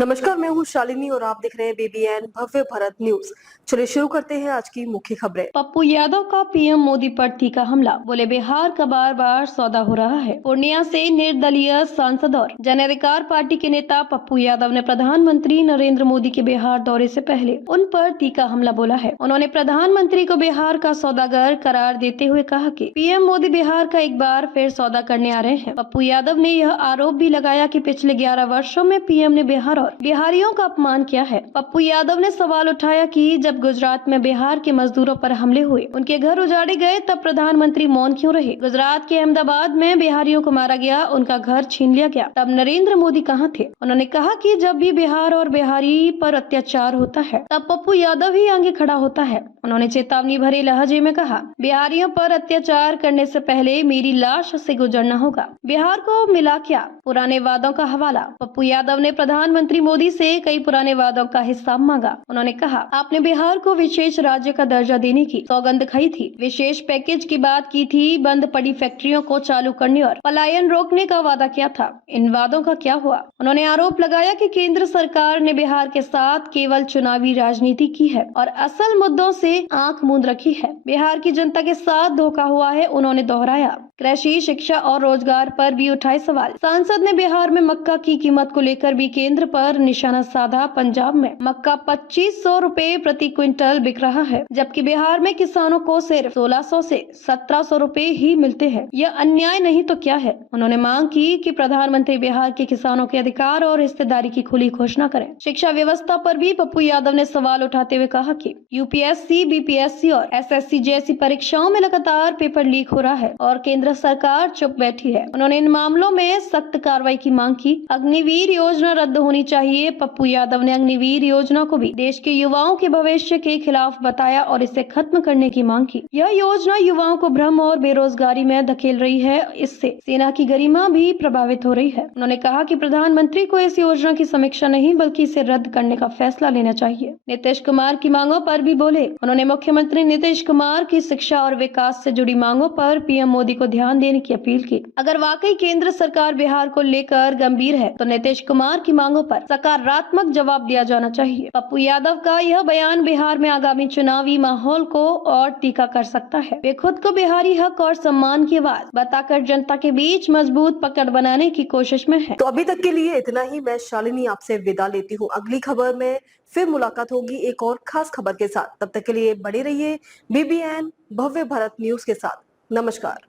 नमस्कार, मैं हूँ शालिनी और आप देख रहे हैं BBN भव्य भारत न्यूज। चलिए शुरू करते हैं आज की मुख्य खबरें। पप्पू यादव का पीएम मोदी पर तीखा हमला, बोले बिहार का बार बार सौदा हो रहा है। पूर्णिया से निर्दलीय सांसद और जन अधिकार पार्टी के नेता पप्पू यादव ने प्रधानमंत्री नरेंद्र मोदी के बिहार दौरे से पहले उन पर तीखा हमला बोला है। उन्होंने प्रधानमंत्री को बिहार का सौदागर करार देते हुए कहा कि पीएम मोदी बिहार का एक बार फिर सौदा करने आ रहे हैं। पप्पू यादव ने यह आरोप भी लगाया कि पिछले 11 वर्षों में पीएम ने बिहार और बिहारियों का अपमान किया है। पप्पू यादव ने सवाल उठाया कि जब गुजरात में बिहार के मजदूरों पर हमले हुए, उनके घर उजाड़े गए, तब प्रधानमंत्री मौन क्यों रहे? गुजरात के अहमदाबाद में बिहारियों को मारा गया, उनका घर छीन लिया गया, तब नरेंद्र मोदी कहाँ थे? उन्होंने कहा कि जब भी बिहार और बिहारी पर अत्याचार होता है, तब पप्पू यादव ही आगे खड़ा होता है। उन्होंने चेतावनी भरे लहजे में कहा, बिहारियों पर अत्याचार करने से पहले मेरी लाश से गुजरना होगा। बिहार को मिला क्या? पुराने वादों का हवाला। पप्पू यादव ने प्रधानमंत्री मोदी से कई पुराने वादों का हिसाब मांगा। उन्होंने कहा, आपने बिहार को विशेष राज्य का दर्जा देने की सौगंध खाई थी, विशेष पैकेज की बात की थी, बंद पड़ी फैक्ट्रियों को चालू करने और पलायन रोकने का वादा किया था। इन वादों का क्या हुआ? उन्होंने आरोप लगाया कि केंद्र सरकार ने बिहार के साथ केवल चुनावी राजनीति की है और असल मुद्दों से आंख मूंद रखी है। बिहार की जनता के साथ धोखा हुआ है। उन्होंने दोहराया, कृषि, शिक्षा और रोजगार पर भी उठाए सवाल। सांसद ने बिहार में मक्का की कीमत को लेकर भी केंद्र पर निशाना साधा। पंजाब में मक्का 2500 रुपए प्रति क्विंटल बिक रहा है, जबकि बिहार में किसानों को सिर्फ 1600 से 1700 रुपए ही मिलते हैं। यह अन्याय नहीं तो क्या है? उन्होंने मांग की कि प्रधानमंत्री बिहार के किसानों के अधिकार और हिस्सेदारी की खुली घोषणा करें। शिक्षा व्यवस्था पर भी पप्पू यादव ने सवाल उठाते हुए कहा कि यूपीएससी, बीपीएससी और एसएससी जैसी परीक्षाओं में लगातार पेपर लीक हो रहा है और केंद्र सरकार चुप बैठी है। उन्होंने इन मामलों में सख्त कार्रवाई की मांग की। अग्निवीर योजना रद्द होनी चाहिए। पप्पू यादव ने अग्निवीर योजना को भी देश के युवाओं के भविष्य के खिलाफ बताया और इसे खत्म करने की मांग की। यह योजना युवाओं को भ्रम और बेरोजगारी में धकेल रही है। इससे सेना की गरिमा भी प्रभावित हो रही है। उन्होंने कहा कि प्रधानमंत्री को इस योजना की समीक्षा नहीं बल्कि इसे रद्द करने का फैसला लेना चाहिए। नीतीश कुमार की मांगों पर भी बोले। उन्होंने मुख्यमंत्री नीतीश कुमार की शिक्षा और विकास से जुड़ी मांगों पर पीएम मोदी को ध्यान देने की अपील की। अगर वाकई केंद्र सरकार बिहार को लेकर गंभीर है तो नीतीश कुमार की मांगों पर सकारात्मक जवाब दिया जाना चाहिए। पप्पू यादव का यह बयान बिहार में आगामी चुनावी माहौल को और तीखा कर सकता है। वे खुद को बिहारी हक और सम्मान की आवाज बताकर जनता के बीच मजबूत पकड़ बनाने की कोशिश में है। तो अभी तक के लिए इतना ही। मैं शालिनी आपसे विदा लेती हूँ। अगली खबर में फिर मुलाकात होगी एक और खास खबर के साथ। तब तक के लिए बने रहिए BBN भव्य भारत न्यूज के साथ। नमस्कार।